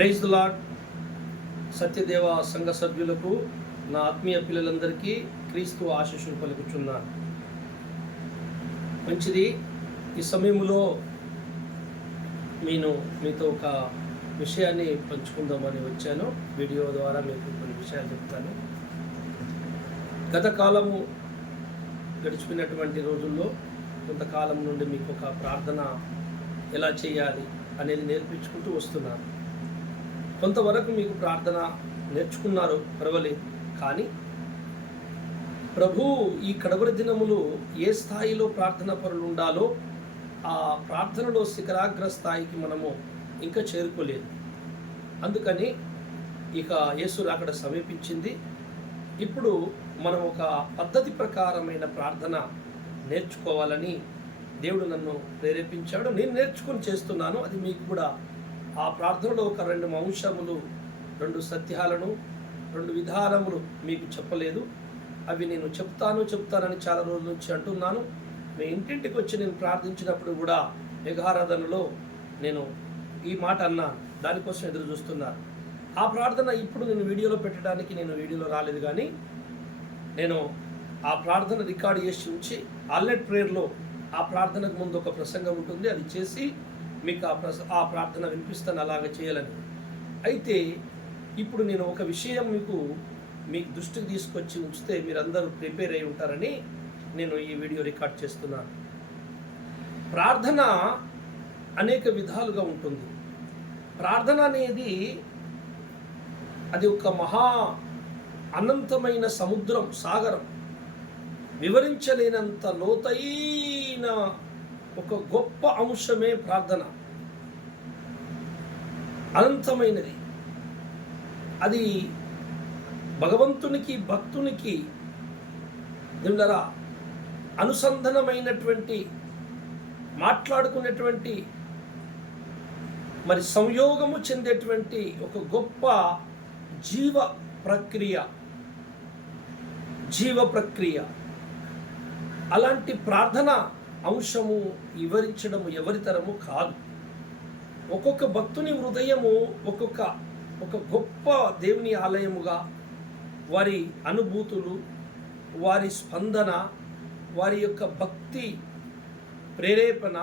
Praise the lord. Satyadeva సంఘ సభ్యులకు, నా ఆత్మీయ పిల్లలందరికీ క్రీస్తు ఆశీస్సులు పలుకుచున్నాను. మంచిది. ఈ సమయంలో మీతో ఒక విషయాన్ని పంచుకుందామని వచ్చాను. వీడియో ద్వారా మీకు కొన్ని విషయాలు చెప్తాను. గత కాలము గడిచిపోయినటువంటి రోజుల్లో కొంతకాలం నుండి మీకు ఒక ప్రార్థన ఎలా చేయాలి అనేది నేర్పించుకుంటూ వస్తున్నాను. కొంతవరకు మీకు ప్రార్థన నేర్చుకున్నారు, పర్వాలేదు. కానీ ప్రభు ఈ కడవరి దినములు ఏ స్థాయిలో ప్రార్థన పరులు ఉండాలో ఆ ప్రార్థనలో శిఖరాగ్ర స్థాయికి మనము ఇంకా చేరుకోలేదు. అందుకని ఇక యేసు రాకడ సమీపించింది. ఇప్పుడు మనం ఒక పద్ధతి ప్రకారమైన ప్రార్థన నేర్చుకోవాలని దేవుడు నన్ను ప్రేరేపించాడు. నేను నేర్చుకొని చేస్తున్నాను. అది మీకు కూడా ఆ ప్రార్థనలో ఒక 2 అంశములు, 2 సత్యాలను, 2 విధానములు మీకు చెప్పలేదు. అవి నేను చెప్తానని చాలా రోజుల నుంచి అంటున్నాను. మీ ఇంటింటికి వచ్చి నేను ప్రార్థించినప్పుడు కూడా మెగారాధనలో నేను ఈ మాట అన్నాను. దానికోసం ఎదురు చూస్తున్నాను. ఆ ప్రార్థన ఇప్పుడు నేను వీడియోలో పెట్టడానికి వీడియోలో రాలేదు. కానీ నేను ఆ ప్రార్థన రికార్డ్ చేసి ఉంచి ఆల్నెట్ ప్రేయర్లో ఆ ప్రార్థనకు ముందు ఒక ప్రసంగం ఉంటుంది. అది చేసి మీకు ఆ ప్రార్థన వినిపిస్తాను, అలాగ చేయాలని. అయితే ఇప్పుడు నేను ఒక విషయం మీకు దృష్టికి తీసుకొచ్చి ఉంచితే మీరందరూ ప్రిపేర్ అయి ఉంటారని నేను ఈ వీడియో రికార్డ్ చేస్తున్నాను. ప్రార్థన అనేక విధాలుగా ఉంటుంది. ప్రార్థన అనేది అది ఒక మహా అనంతమైన సముద్రం, సాగరం, వివరించలేనంత లోతైన ఒక గొప్ప అంశమే ప్రార్థన. అనంతమైనది. అది భగవంతునికి, భక్తునికి దేవులరా అనుసంధానమైనటువంటి, మాట్లాడుకునేటువంటి, మరి సంయోగము చెందేటువంటి ఒక గొప్ప జీవ ప్రక్రియ. అలాంటి ప్రార్థన అంశము వివరించడము ఎవరితరము కాదు. ఒక్కొక్క భక్తుని హృదయము ఒక గొప్ప దేవుని ఆలయముగా, వారి అనుభూతులు, వారి స్పందన, వారి యొక్క భక్తి ప్రేరేపణ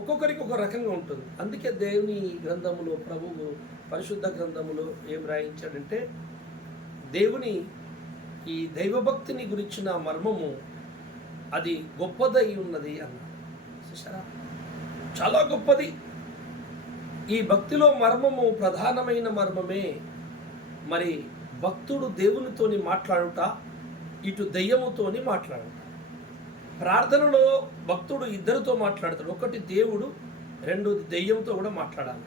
ఒక్కొక్కరికి ఒక రకంగా ఉంటుంది. అందుకే దేవుని గ్రంథములో, ప్రభువు పరిశుద్ధ గ్రంథములో ఏం రాయించాడంటే, దేవుని ఈ దైవభక్తిని గురించిన మర్మము అది గొప్పదై ఉన్నది అన్నాడు. చూసారా, చాలా గొప్పది. ఈ భక్తిలో మర్మము, ప్రధానమైన మర్మమే మరి భక్తుడు దేవునితోని మాట్లాడుట, ఇటు దెయ్యముతోని మాట్లాడుట. ప్రార్థనలో భక్తుడు ఇద్దరితో మాట్లాడతాడు. ఒకటి దేవుడు, రెండోది దెయ్యంతో కూడా మాట్లాడాలి.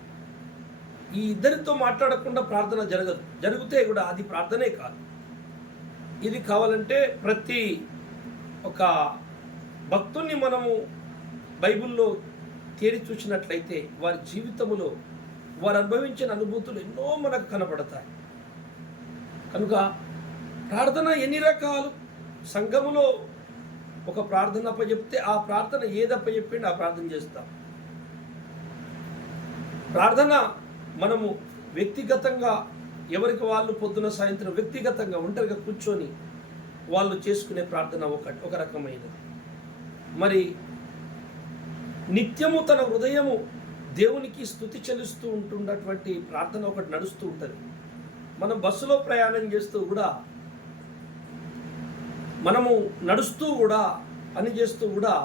ఈ ఇద్దరితో మాట్లాడకుండా ప్రార్థన జరగదు. జరిగితే కూడా అది ప్రార్థనే కాదు. ఇది కావాలంటే ప్రతి ఒక భక్తుణ్ణి మనము బైబిల్లో తేరి చూసినట్లయితే వారి జీవితంలో వారు అనుభవించిన అనుభూతులు ఎన్నో మనకు కనపడతాయి. కనుక ప్రార్థన ఎన్ని రకాలు. సంఘములో ఒక ప్రార్థన అప్పచెప్తే ఆ ప్రార్థన ఏదప్పచెప్పిండి ఆ ప్రార్థన చేస్తాం. ప్రార్థన మనము వ్యక్తిగతంగా ఎవరికి వాళ్ళు పొద్దున సాయంత్రం వ్యక్తిగతంగా ఒంటరిగా కూర్చొని వాళ్ళు చేసుకునే ప్రార్థన ఒక రకమైనది. మరి నిత్యము తన హృదయము దేవునికి స్తుతి చెల్లిస్తూ ఉంటున్నటువంటి ప్రార్థన ఒకటి నడుస్తూ ఉంటుంది. మనం బస్సులో ప్రయాణం చేస్తూ కూడా, మనము నడుస్తూ కూడా, పని చేస్తూ కూడా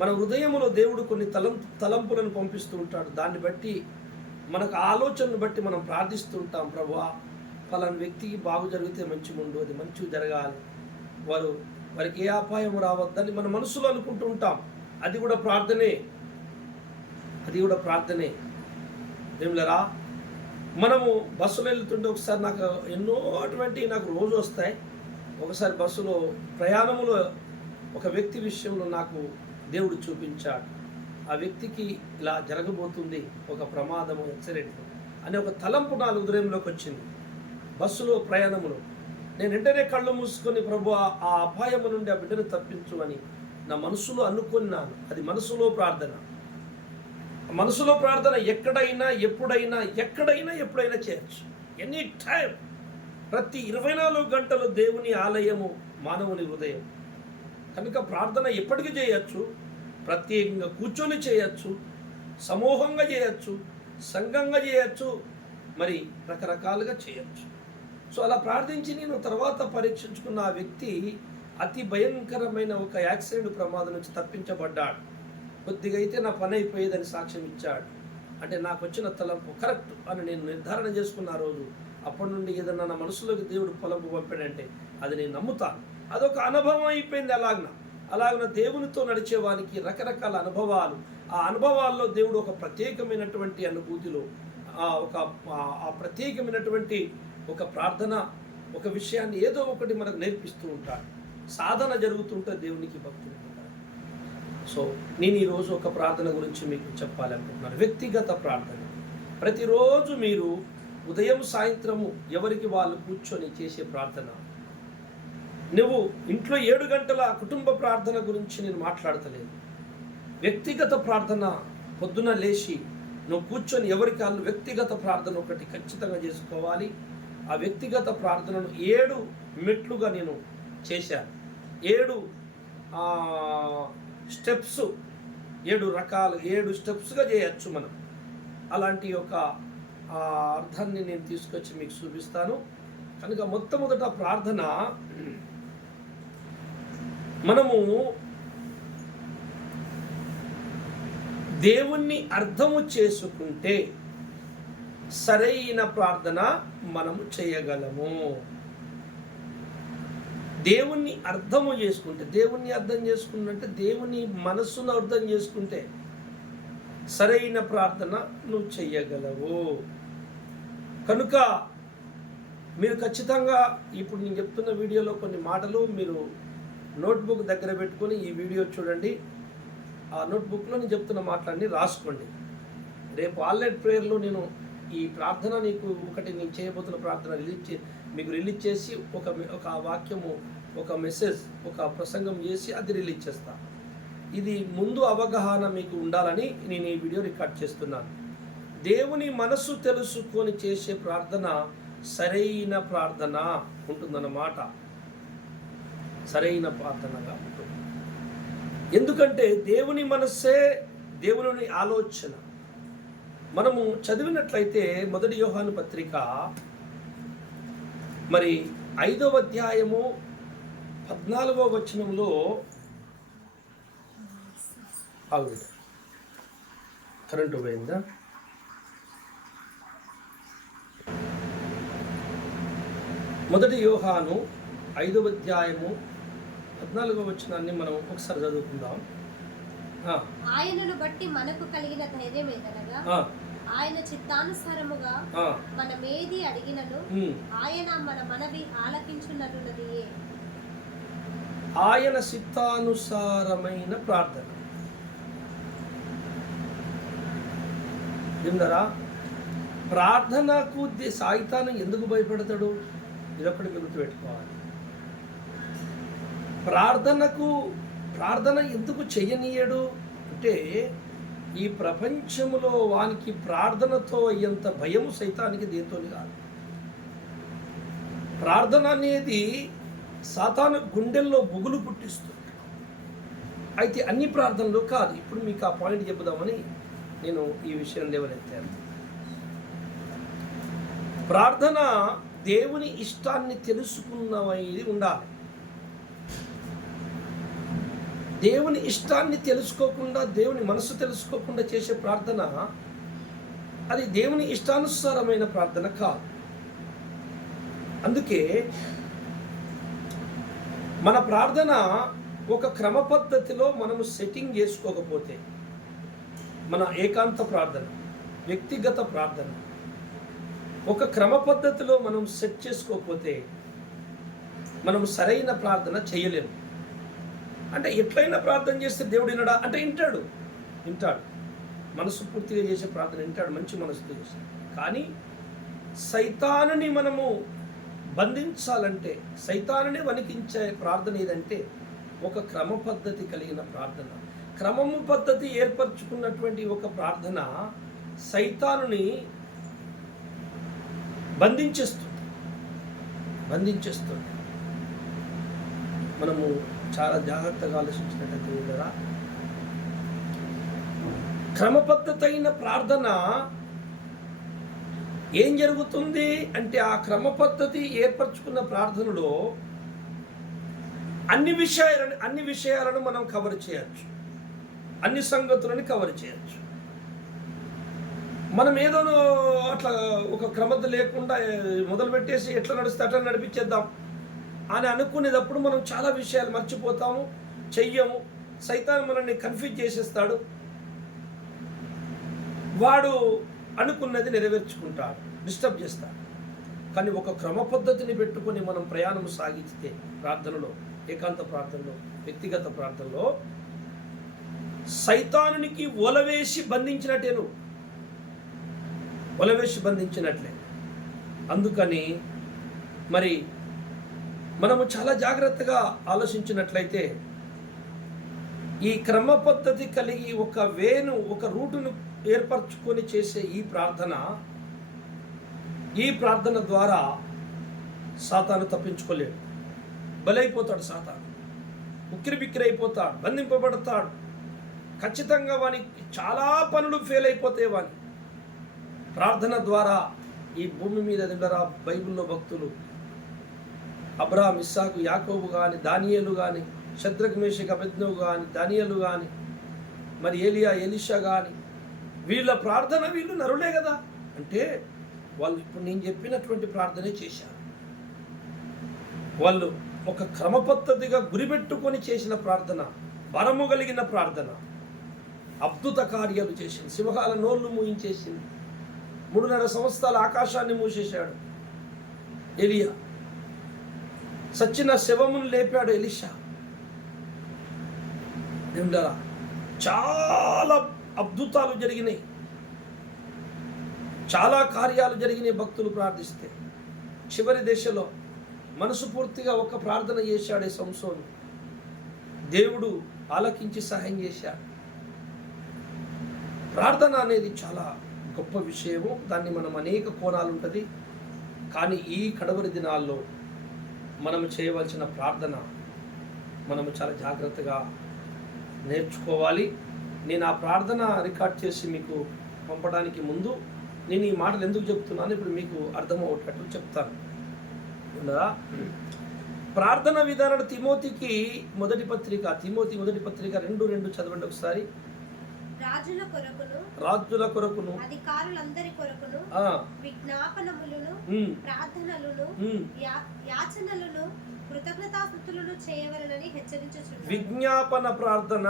మన హృదయములో దేవుడు కొన్ని తలంపులను పంపిస్తూ ఉంటాడు. దాన్ని బట్టి మనకు ఆలోచనను బట్టి మనం ప్రార్థిస్తూ ఉంటాం. ప్రభువా, ఫలానా వ్యక్తికి బాగు జరిగితే మంచిగా ఉండు, అది మంచిగా జరగాలి, వారికి ఏ అపాయం రావద్దని మన మనసులో అనుకుంటూ ఉంటాం. అది కూడా ప్రార్థనే. దేవులరా, మనము బస్సులో వెళ్తుంటే ఒకసారి నాకు రోజు వస్తాయి. ఒకసారి బస్సులో ప్రయాణంలో ఒక వ్యక్తి విషయంలో నాకు దేవుడు చూపించాడు. ఆ వ్యక్తికి ఇలా జరగబోతుంది, ఒక ప్రమాదము, యాక్సిడెంట్ అనే ఒక తలంపు నా హృదయంలోకి వచ్చింది. బస్సులో ప్రయాణములో నేను వెంటనే కళ్ళు మూసుకొని, ప్రభు ఆ అపాయము నుండి ఆ బిడ్డను తప్పించు అని నా మనసులో అనుకున్నాను. అది మనసులో ప్రార్థన. మనసులో ప్రార్థన ఎక్కడైనా ఎప్పుడైనా చేయొచ్చు. ఎనీ టైం, ప్రతి 24 గంటలు దేవుని ఆలయము మానవుని హృదయం. కనుక ప్రార్థన ఎప్పటికీ చేయొచ్చు, ప్రత్యేకంగా కూర్చొని చేయొచ్చు, సమూహంగా చేయొచ్చు, సంఘంగా చేయొచ్చు, మరి రకరకాలుగా చేయొచ్చు. సో అలా ప్రార్థించి నేను తర్వాత పరీక్షించుకున్న ఆ వ్యక్తి అతి భయంకరమైన ఒక యాక్సిడెంట్ ప్రమాదం నుంచి తప్పించబడ్డాడు. కొద్దిగా అయితే నా పని అయిపోయేదని సాక్ష్యం ఇచ్చాడు. అంటే నాకు వచ్చిన తలంపు కరెక్ట్ అని నేను నిర్ధారణ చేసుకున్న ఆ రోజు, అప్పటి నుండి ఏదన్నా నా మనసులోకి దేవుడు పొలంపు పంపాడంటే అది నేను నమ్ముతాను. అదొక అనుభవం అయిపోయింది. అలాగన దేవునితో నడిచేవానికి రకరకాల అనుభవాలు, ఆ అనుభవాల్లో దేవుడు ఒక ప్రత్యేకమైనటువంటి అనుభూతిలో ఆ ప్రత్యేకమైనటువంటి ఒక ప్రార్థన, ఒక విషయాన్ని ఏదో ఒకటి మనకు నేర్పిస్తూ ఉంటాడు. సాధన జరుగుతుంటే దేవునికి భక్తులు ఉంటారు. సో నేను ఈరోజు ఒక ప్రార్థన గురించి మీకు చెప్పాలనుకుంటున్నాను. వ్యక్తిగత ప్రార్థన. ప్రతిరోజు మీరు ఉదయం సాయంత్రము ఎవరికి వాళ్ళు కూర్చొని చేసే ప్రార్థన. నువ్వు ఇంట్లో 7 గంటల కుటుంబ ప్రార్థన గురించి నేను మాట్లాడతలేదు. వ్యక్తిగత ప్రార్థన, పొద్దున లేచి నువ్వు కూర్చొని ఎవరికి వాళ్ళు వ్యక్తిగత ప్రార్థన ఒకటి ఖచ్చితంగా చేసుకోవాలి. ఆ వ్యక్తిగత ప్రార్థనను 7 మెట్లుగా నేను చేశాను. 7 స్టెప్స్, 7 రకాలు, 7 స్టెప్స్గా చేయొచ్చు మనం. అలాంటి ఒక అర్థాన్ని నేను తీసుకొచ్చి మీకు చూపిస్తాను. కనుక మొట్టమొదట ప్రార్థన మనము దేవుణ్ణి అర్థము చేసుకుంటే సరైన ప్రార్థన మనము చేయగలము. దేవుణ్ణి అర్థము చేసుకుంటే, దేవుణ్ణి అర్థం చేసుకున్నట్టే దేవుని మనస్సును అర్థం చేసుకుంటే సరైన ప్రార్థన నువ్వు చెయ్యగలవు. కనుక మీరు ఖచ్చితంగా ఇప్పుడు నేను చెప్తున్న వీడియోలో కొన్ని మాటలు మీరు నోట్బుక్ దగ్గర పెట్టుకొని ఈ వీడియో చూడండి. ఆ నోట్బుక్లో నేను చెప్తున్న మాటలన్నీ రాసుకోండి. రేపు ఆన్లైన్ ప్రేయర్లో నేను ఈ ప్రార్థన నేను చేయబోతున్న ప్రార్థన మీకు రిలీజ్ చేసి ఒక వాక్యము, ఒక మెసేజ్, ఒక ప్రసంగం చేసి అది రిలీజ్ చేస్తాను. ఇది ముందు అవగాహన మీకు ఉండాలని నేను ఈ వీడియో రికార్డ్ చేస్తున్నాను. దేవుని మనసు తెలుసుకొని చేసే ప్రార్థన సరైన ప్రార్థన ఉంటుందన్నమాట. సరైన ప్రార్థనగా ఉంటుంది. ఎందుకంటే దేవుని మనస్సే దేవుని ఆలోచన. మనము చదివినట్లయితే 1 యోహాను పత్రిక మరి 5వ అధ్యాయము 14వ వచనంలో కరెంటు పోయిందా? 1 యోహాను 5వ అధ్యాయము 14వ వచనాన్ని మనం ఒకసారి చదువుకుందాం. ఆయనను బట్టి మనకు కలిగిన ధైర్యం ఏదనగా, ఆయన చిత్తానుసారముగా మనమేది అడిగినను ఆయన మన మనవి ఆలకించున్నది. ఆయన చిత్తానుసారమైన ప్రార్థన. విన్నారా? ప్రార్థనకు సాయితాను ఎందుకు భయపడతాడు? ఇదొక్కటి గుర్తుపెట్టుకోవాలి. ప్రార్థన ఎందుకు చెయ్యనీయడు అంటే, ఈ ప్రపంచంలో వానికి ప్రార్థనతో అయ్యేంత భయము సైతానికి దేంతోని కాదు. ప్రార్థన అనేది సాతాను గుండెల్లో బుగులు పుట్టిస్తుంది. అయితే అన్ని ప్రార్థనలు కాదు. ఇప్పుడు మీకు ఆ పాయింట్ చెబుదామని నేను ఈ విషయం లేవనెత్తాను. ప్రార్థన దేవుని ఇష్టాన్ని తెలుసుకున్నది ఉండాలి. దేవుని ఇష్టాన్ని తెలుసుకోకుండా, దేవుని మనసు తెలుసుకోకుండా చేసే ప్రార్థన అది దేవుని ఇష్టానుసారమైన ప్రార్థన కాదు. అందుకే మన ప్రార్థన ఒక క్రమ పద్ధతిలో మనము సెట్టింగ్ చేసుకోకపోతే, మన ఏకాంత ప్రార్థన, వ్యక్తిగత ప్రార్థన ఒక క్రమ పద్ధతిలో మనం సెట్ చేసుకోకపోతే మనం సరైన ప్రార్థన చేయలేము. అంటే ఎట్లయినా ప్రార్థన చేస్తే దేవుడు వినడా అంటే వింటాడు. మనసు పూర్తిగా చేసే ప్రార్థన వింటాడు, మంచి మనసుతో చేస్తాడు. కానీ సైతానుని మనము బంధించాలంటే, సైతానుని వణికించే ప్రార్థన ఏదంటే ఒక క్రమ పద్ధతి కలిగిన ప్రార్థన. క్రమము పద్ధతి ఏర్పరచుకున్నటువంటి ఒక ప్రార్థన సైతానుని బంధించేస్తుంది. మనము చాలా జాగ్రత్తగా ఆలోచించినట్లయితే కదా, క్రమ పద్ధతి అయిన ప్రార్థన ఏం జరుగుతుంది అంటే, ఆ క్రమ పద్ధతి ఏర్పరచుకున్న ప్రార్థనలో అన్ని విషయాలను మనం కవర్ చేయొచ్చు, అన్ని సంగతులను కవర్ చేయొచ్చు. మనం ఏదో అట్లా ఒక క్రమత లేకుండా మొదలుపెట్టేసి ఎట్లా నడిస్తే అట్లా నడిపించేద్దాం అని అనుకునేటప్పుడు మనం చాలా విషయాలు మర్చిపోతాము, చెయ్యము. సైతాన్ మనల్ని కన్ఫ్యూజ్ చేసేస్తాడు. వాడు అనుకున్నది నెరవేర్చుకుంటాడు, డిస్టర్బ్ చేస్తాడు. కానీ ఒక క్రమ పద్ధతిని పెట్టుకొని మనం ప్రయాణం సాగిస్తే ప్రార్థనలో, ఏకాంత ప్రార్థనలో, వ్యక్తిగత ప్రార్థనలో సైతానునికి ఒలవేసి బంధించినట్లే. అందుకని మరి మనము చాలా జాగ్రత్తగా ఆలోచించినట్లయితే ఈ క్రమ పద్ధతి కలిగి ఒక రూటును ఏర్పరచుకొని చేసే ఈ ప్రార్థన ద్వారా సాతాను తప్పించుకోలేడు. బలైపోతాడు సాతాను, ఉక్కిరిబిక్కిరైపోతాడు, బంధింపబడతాడు. ఖచ్చితంగా వానికి చాలా పనులు ఫెయిల్ అయిపోతాయి. వాని ప్రార్థన ద్వారా ఈ భూమి మీద బైబిల్లో భక్తులు అబ్రహాము, ఇస్సాకు, యాకోబు కానీ, దానియేలు కానీ, షద్రక్, మేషక్, అబేద్నెగో కానీ, దానియేలు కానీ, మరి ఏలియా, ఎలీషా కానీ, వీళ్ళ ప్రార్థన, వీళ్ళు నరులే కదా. అంటే వాళ్ళు ఇప్పుడు నేను చెప్పినటువంటి ప్రార్థనే చేశారు. వాళ్ళు ఒక క్రమ పద్ధతిగా గురిపెట్టుకొని చేసిన ప్రార్థన, బలము కలిగిన ప్రార్థన, అద్భుత కార్యాలు చేసింది. సింహాల నోళ్ళు మూయించేసింది. 3.5 సంవత్సరాల ఆకాశాన్ని మూసేశాడు ఎలియా. సచ్చిన శవమును లేపాడు ఎలీషా. చాలా అద్భుతాలు జరిగినాయి, చాలా కార్యాలు జరిగినాయి భక్తులు ప్రార్థిస్తే. చివరి దశలో మనసు పూర్తిగా ఒక ప్రార్థన చేశాడే సంసోను. దేవుడు ఆలకించి సహాయం చేశాడు. ప్రార్థన అనేది చాలా గొప్ప విషయము. దాన్ని మనం అనేక కోణాలు ఉంటుంది. కానీ ఈ కడవరి దినాల్లో మనము చేయవలసిన ప్రార్థన మనము చాలా జాగ్రత్తగా నేర్చుకోవాలి. నేను ఆ ప్రార్థన రికార్డ్ చేసి మీకు పంపడానికి ముందు నేను ఈ మాటలు ఎందుకు చెప్తున్నాను ఇప్పుడు మీకు అర్థమవుతట్టు చెప్తాను. ప్రార్థన విధానం తిమోతికి మొదటి పత్రిక 2:2 చదవండి ఒకసారి. రాజుల కొరకును అధికారులందరి కొరకును విజ్ఞాపనములను ప్రార్థనలను యాచనలను కృతజ్ఞతాస్తుతులను చేయవలెనని హెచ్చరించుచున్నాను. విజ్ఞాపన ప్రార్థన,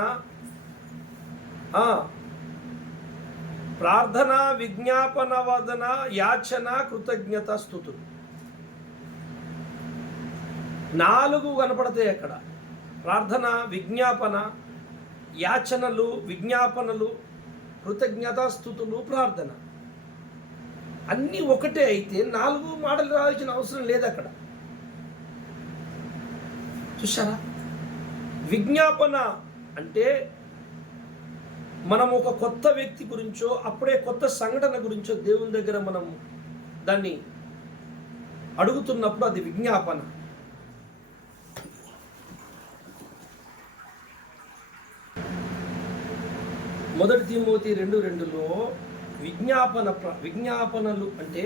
విజ్ఞాపన వదన, యాచన, కృతజ్ఞత స్తుతులు 4 కనపడతాయి అక్కడ. ప్రార్థన, విజ్ఞాపన, యాచనలు, విజ్ఞాపనలు, కృతజ్ఞత స్తుతులు, ప్రార్థన అన్నీ ఒకటే. అయితే 4 మాటలు రావాల్సిన అవసరం లేదు అక్కడ. చూసారా? విజ్ఞాపన అంటే మనం ఒక కొత్త వ్యక్తి గురించో, అప్పుడే కొత్త సంఘటన గురించో దేవుని దగ్గర మనం దాన్ని అడుగుతున్నప్పుడు అది విజ్ఞాపన. మొదటి తిమోతి 2:2లో విజ్ఞాపనలు అంటే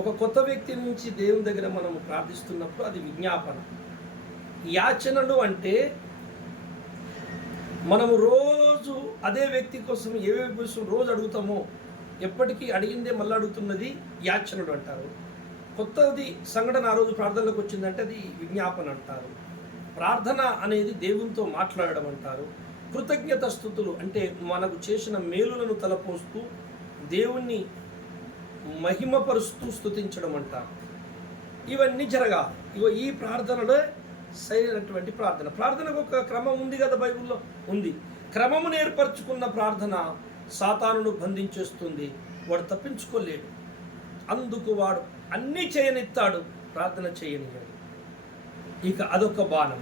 ఒక కొత్త వ్యక్తి నుంచి దేవుని దగ్గర మనం ప్రార్థిస్తున్నప్పుడు అది విజ్ఞాపన. యాచనలు అంటే మనము రోజు అదే వ్యక్తి కోసం ఏవేవి కోసం రోజు అడుగుతామో, ఎప్పటికీ అడిగిందే మళ్ళీ అడుగుతున్నది యాచనలు అంటారు. కొత్తది సంఘటన ఆ రోజు ప్రార్థనలోకి వచ్చిందంటే అది విజ్ఞాపన అంటారు. ప్రార్థన అనేది దేవునితో మాట్లాడడం అంటారు. కృతజ్ఞత స్తుతులు అంటే మనకు చేసిన మేలులను తలపోస్తూ దేవుణ్ణి మహిమపరుస్తూ స్తుతించడం అంటారు. ఇవన్నీ జరగాలి. ఈ ప్రార్థనలో సరైనటువంటి ప్రార్థనకు ఒక క్రమం ఉంది కదా, బైబిల్లో ఉంది. క్రమమును ఏర్పరచుకున్న ప్రార్థన సాతానును బంధించేస్తుంది. వాడు తప్పించుకోలేడు. అందుకు వాడు అన్నీ చేయనిస్తాడు, ప్రార్థన చేయనివాడు. ఇక అదొక బాణం.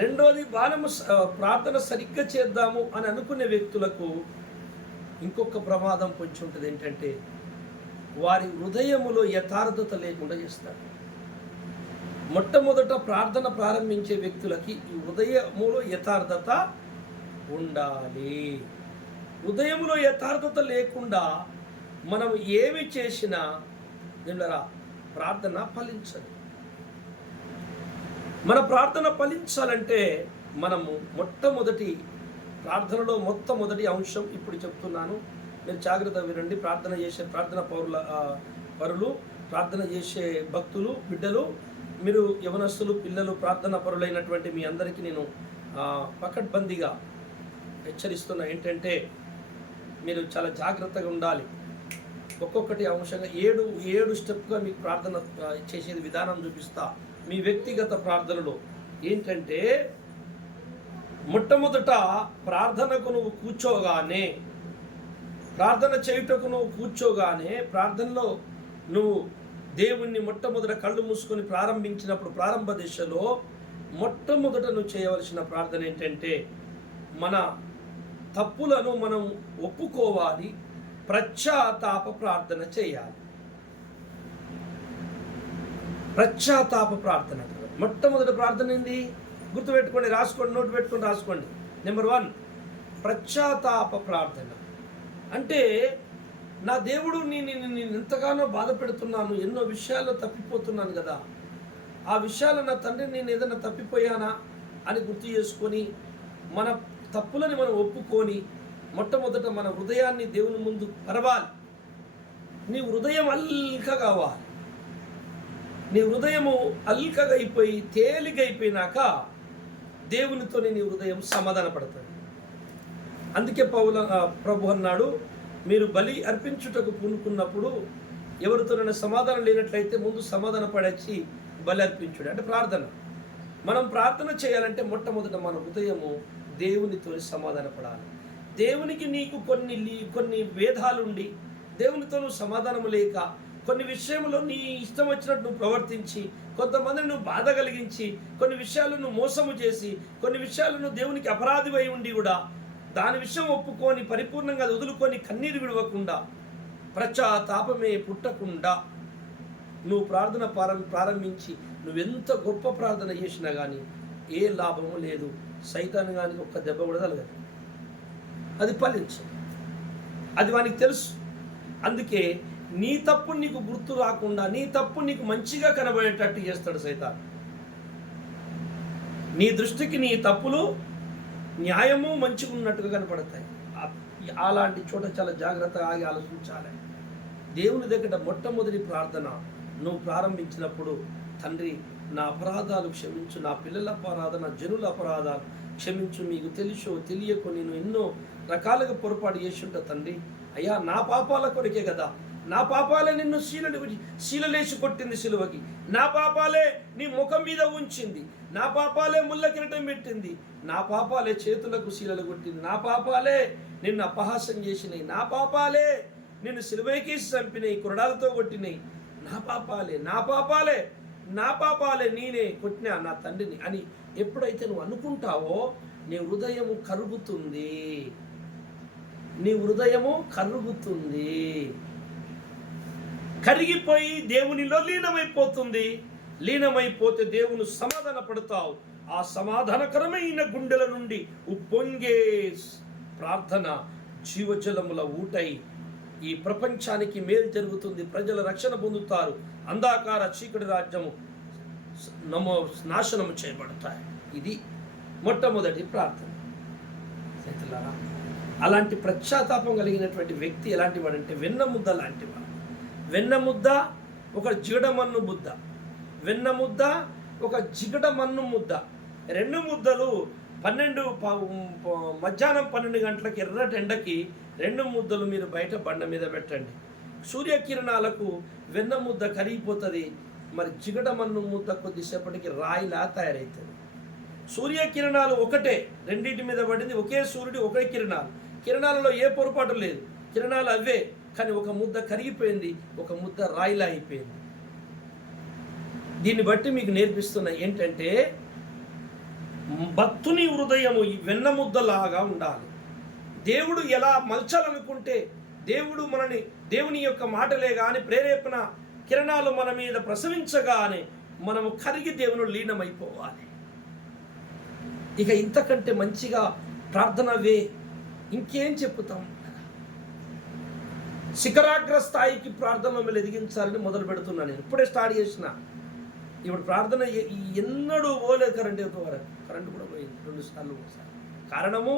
రెండోది ప్రార్థన సరిగ్గా చేద్దాము అని అనుకునే వ్యక్తులకు ఇంకొక ప్రమాదం పొంచి ఉంటుంది. ఏంటంటే వారి హృదయములో యథార్థత లేకుండా చేస్తారు. మొట్టమొదట ప్రార్థన ప్రారంభించే వ్యక్తులకి ఈ హృదయములో యథార్థత ఉండాలి. హృదయములో యథార్థత లేకుండా మనం ఏమి చేసినా ప్రార్థన ఫలించదు. మన ప్రార్థన ఫలించాలంటే మనము ప్రార్థనలో మొట్టమొదటి అంశం ఇప్పుడు చెప్తున్నాను, మీరు జాగ్రత్తగా వినండి. ప్రార్థన చేసే పరులు, ప్రార్థన చేసే భక్తులు, బిడ్డలు, మీరు యవనస్తులు, పిల్లలు, ప్రార్థన పరులైనటువంటి మీ అందరికీ నేను పకడ్బందీగా హెచ్చరిస్తున్నా. ఏంటంటే మీరు చాలా జాగ్రత్తగా ఉండాలి. ఒక్కొక్కటి అంశంగా ఏడు స్టెప్గా మీకు ప్రార్థన చేసేది విధానం చూపిస్తా. మీ వ్యక్తిగత ప్రార్థనలో ఏంటంటే మొట్టమొదట ప్రార్థనకు నువ్వు కూర్చోగానే, ప్రార్థన చేయుటకు నువ్వు కూర్చోగానే, ప్రార్థనలో నువ్వు దేవుణ్ణి మొట్టమొదట కళ్ళు మూసుకొని ప్రారంభించినప్పుడు ప్రారంభ దశలో మొట్టమొదట నువ్వు చేయవలసిన ప్రార్థన ఏంటంటే మన తప్పులను మనం ఒప్పుకోవాలి, పశ్చాత్తాప ప్రార్థన చేయాలి. పశ్చాత్తాప ప్రార్థన మొట్టమొదటి ప్రార్థన ఏంది? గుర్తుపెట్టుకోండి, రాసుకోండి, నోటు పెట్టుకొని రాసుకోండి. నెంబర్ 1 పశ్చాత్తాప ప్రార్థన. అంటే నా దేవుడు నేను ఎంతగానో బాధ పెడుతున్నాను, ఎన్నో విషయాల్లో తప్పిపోతున్నాను కదా, ఆ విషయాలు నా తండ్రి నేను ఏదైనా తప్పిపోయానా అని గుర్తు చేసుకొని మన తప్పులని మనం ఒప్పుకొని మొట్టమొదట మన హృదయాన్ని దేవుని ముందు పరవాలి. నీ హృదయం అల్కగా కావాలి. నీ హృదయము అల్కగా అయిపోయి తేలికైపోయినాక దేవునితోనే నీ హృదయం సమాధాన పడుతుంది. అందుకే ప్రభు అన్నాడు, మీరు బలి అర్పించుటకు పూనుకున్నప్పుడు ఎవరితోనైనా సమాధానం లేనట్లయితే ముందు సమాధాన పడచ్చి బలి అర్పించుడు. అంటే ప్రార్థన. మనం ప్రార్థన చేయాలంటే మొట్టమొదట మన హృదయము దేవునితో సమాధాన పడాలి. దేవునికి నీకు కొన్ని భేదాలుండి దేవునితో నువ్వు సమాధానము లేక కొన్ని విషయంలో నీ ఇష్టం వచ్చినట్టు నువ్వు ప్రవర్తించి, కొంతమందిని నువ్వు బాధ కలిగించి, కొన్ని విషయాలు నువ్వు మోసము చేసి, కొన్ని విషయాలు నువ్వు దేవునికి అపరాధివై ఉండి కూడా దాని విషయం ఒప్పుకొని పరిపూర్ణంగా వదులుకొని కన్నీరు విడవకుండా, పశ్చాత్తాపమే పుట్టకుండా నువ్వు ప్రార్థన ప్రారంభించి నువ్వెంత గొప్ప ప్రార్థన చేసినా కానీ ఏ లాభము లేదు. సైతాను కానీ ఒక్క దెబ్బ కూడా తగలదు, అది ఫలించదు. అది వానికి తెలుసు. అందుకే నీ తప్పు నీకు గుర్తు రాకుండా, నీ తప్పు నీకు మంచిగా కనబడేటట్టు చేస్తాడు సైతాను. నీ దృష్టికి నీ తప్పులు న్యాయము మంచిగా ఉన్నట్టుగా కనపడతాయి. అలాంటి చోట చాలా జాగ్రత్తగా ఆగి ఆలోచించాలి. దేవుని దగ్గర మొట్టమొదటి ప్రార్థన నువ్వు ప్రారంభించినప్పుడు, తండ్రి నా అపరాధాలు క్షమించు, నా పిల్లల అపరాధ, నా జనుల అపరాధాలు క్షమించు, మీకు తెలుసో తెలియకో నేను ఎన్నో రకాలుగా పొరపాటు చేసి ఉంటా తండ్రి. అయ్యా నా పాపాల కొరకే కదా, నా పాపాలే నిన్ను శీలలేసి కొట్టింది సిలువకి, నా పాపాలే నీ ముఖం మీద ఉంచింది, నా పాపాలే ముళ్ళ కిరీటం పెట్టింది, నా పాపాలే చేతులకు శీలలు కొట్టింది, నా పాపాలే నిన్ను అపహాసం చేసినాయి, నా పాపాలే నిన్ను సిలువకి చంపినాయి, కొరడాలతో కొట్టినాయి, నా పాపాలే నా పాపాలే నా పాపాలే నేనే కొట్టినా నా తండ్రిని అని ఎప్పుడైతే నువ్వు అనుకుంటావో నీ హృదయము కరుగుతుంది. నీ హృదయము కరుగుతుంది, కరిగిపోయి దేవునిలో లీనమైపోతుంది. లీనమైపోతే దేవుని సమాధాన పడతావు. ఆ సమాధానకరమైన గుండెల నుండి ఉప్పొంగే ప్రార్థన జీవజలముల ఊటై ఈ ప్రపంచానికి మేలు జరుగుతుంది. ప్రజల రక్షణ పొందుతారు. అంధకార చీకటి రాజ్యము నాశనము చేయబడతాయి. ఇది మొట్టమొదటి ప్రార్థన. అలాంటి పశ్చాత్తాపం కలిగినటువంటి వ్యక్తి ఎలాంటి వాడంటే వెన్నముద్ద లాంటి వాడు. వెన్నముద్ద ఒక జిగడమన్ను ముద్ద, వెన్నముద్ద ఒక జిగడమన్ను ముద్ద. 2 ముద్దలు మధ్యాహ్నం 12 గంటలకి ఎర్రటి ఎండకి 2 ముద్దలు మీరు బయట బండ మీద పెట్టండి. సూర్యకిరణాలకు వెన్న ముద్ద కరిగిపోతుంది. మరి జిగడమన్ను ముద్ద కొద్దిసేపటికి రాయిలా తయారవుతుంది. సూర్యకిరణాలు ఒకటే, రెండింటి మీద పడింది, ఒకే సూర్యుడు ఒకే కిరణాలలో ఏ పొరపాటు లేదు, కిరణాలు అవే. కానీ ఒక ముద్ద కరిగిపోయింది, ఒక ముద్ద రాయిలా అయిపోయింది. దీన్ని బట్టి మీకు నేర్పిస్తున్నా ఏంటంటే భక్తుని హృదయము ఈ వెన్నముద్దలాగా ఉండాలి. దేవుడు ఎలా మలచాలనుకుంటే దేవుని యొక్క మాటలే కానీ ప్రేరేపణ కిరణాలు మన మీద ప్రసవించగానే మనము కరిగి దేవుని లీనమైపోవాలి. ఇక ఇంతకంటే మంచిగా ప్రార్థనవే ఇంకేం చెప్పుతాం? శిఖరాగ్ర స్థాయికి ప్రార్థనలో మీరు ఎదిగించాలని మొదలు పెడుతున్నాను. నేను ఇప్పుడే స్టార్ట్ చేసిన. ఇప్పుడు ప్రార్థన ఎన్నడూ పోలేదు. కరెంటు కూడా పోయింది 2 సార్లు. కారణము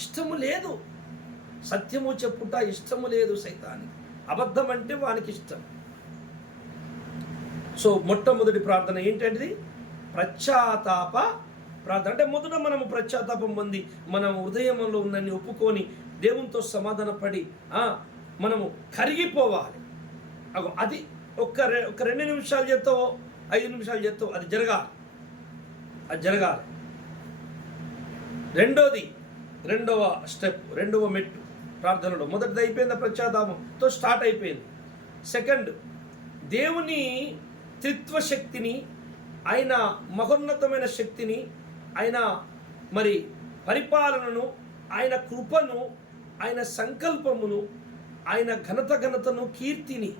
ఇష్టము లేదు. సత్యము చెప్పుట ఇష్టము లేదు సైతానికి. అబద్ధం అంటే వానికి ఇష్టం. సో మొట్టమొదటి ప్రార్థన ఏంటంటే పశ్చాత్తాప ప్రార్థన. అంటే మొదట మనము పశ్చాత్తాపం పొంది మనం హృదయంలో ఉందని ఒప్పుకొని దేవునితో సమాధానపడి మనము కరిగిపోవాలి. అది ఒక 2 నిమిషాలు చేస్తావో 5 నిమిషాలు చేస్తావో అది జరగాలి. రెండవ స్టెప్, రెండవ మెట్టు ప్రార్థనలో. మొదటిది అయిపోయింది, పశ్చాత్తాపంతో స్టార్ట్ అయిపోయింది. సెకండ్, దేవుని త్రిత్వ శక్తిని, ఆయన మహోన్నతమైన శక్తిని, ఆయన మరి పరిపాలనను, ఆయన కృపను, ఆయన సంకల్పమును, ఆయన ఘనతను కీర్తిని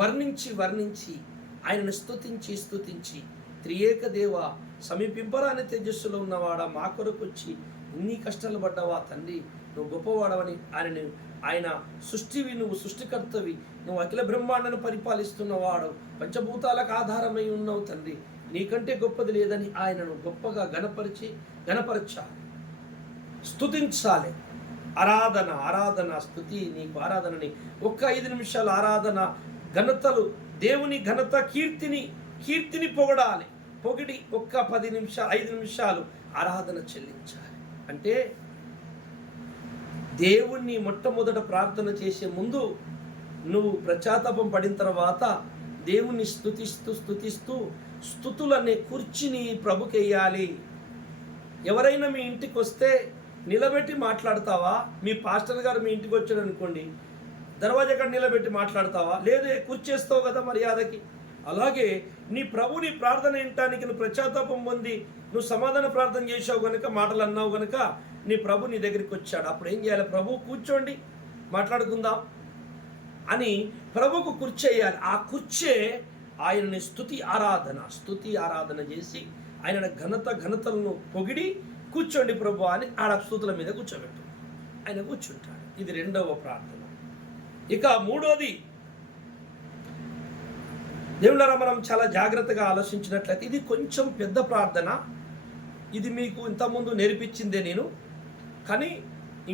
వర్ణించి ఆయనను స్తుతించి త్రియేక దేవ సమీపింపరాని తేజస్సులో ఉన్నవాడా, మా కొరకు వచ్చి ఇన్ని కష్టాలు పడ్డావా తండ్రి, నువ్వు గొప్పవాడవని ఆయన సృష్టివి, నువ్వు సృష్టికర్తవి, నువ్వు అఖిల బ్రహ్మాండను పరిపాలిస్తున్నవాడు, పంచభూతాలకు ఆధారమై ఉన్నావు తండ్రి, నీకంటే గొప్పది లేదని ఆయనను గొప్పగా గణపరచాలి, స్తుతించాలి. ఆరాధన స్థుతి, నీకు ఆరాధనని 5 నిమిషాలు ఆరాధన, ఘనతలు, దేవుని ఘనత కీర్తిని పొగడాలి. పొగిడి 5 నిమిషాలు ఆరాధన చెల్లించాలి. అంటే దేవుణ్ణి మొట్టమొదట ప్రార్థన చేసే ముందు నువ్వు పశ్చాత్తాపం పడిన తర్వాత దేవుణ్ణి స్తుతిస్తూ స్తుతులనే కుర్చీని ప్రభుకెయ్యాలి. ఎవరైనా మీ ఇంటికి వస్తే నిలబెట్టి మాట్లాడతావా? మీ పాస్టర్ గారు మీ ఇంటికి వచ్చాడు అనుకోండి, దర్వాజా కాడ నిలబెట్టి మాట్లాడతావా? లేదే కూర్చేస్తావు కదా మర్యాదకి. అలాగే నీ ప్రభుని ప్రార్థన వినటానికి నువ్వు పశ్చాత్తాపం పొంది నువ్వు సమాధాన ప్రార్థన చేసావు కనుక, మాటలు అన్నావు కనుక నీ ప్రభు నీ దగ్గరికి వచ్చాడు. అప్పుడు ఏం చేయాలి? ప్రభు కూర్చోండి మాట్లాడుకుందాం అని ప్రభుకు కూర్చేయాలి. ఆ కూర్చే ఆయనని స్తుతి ఆరాధన చేసి ఆయన ఘనతలను పొగిడి కూర్చోండి ప్రభు అని ఆడ స్తుతుల మీద కూర్చోబెట్టు, ఆయన కూర్చుంటాడు. ఇది రెండవ ప్రార్థన. ఇక మూడోది, దేవుళ్ళారా మనం చాలా జాగ్రత్తగా ఆలోచించినట్లయితే ఇది కొంచెం పెద్ద ప్రార్థన. ఇది మీకు ఇంతకుముందు నేర్పించిందే నేను, కానీ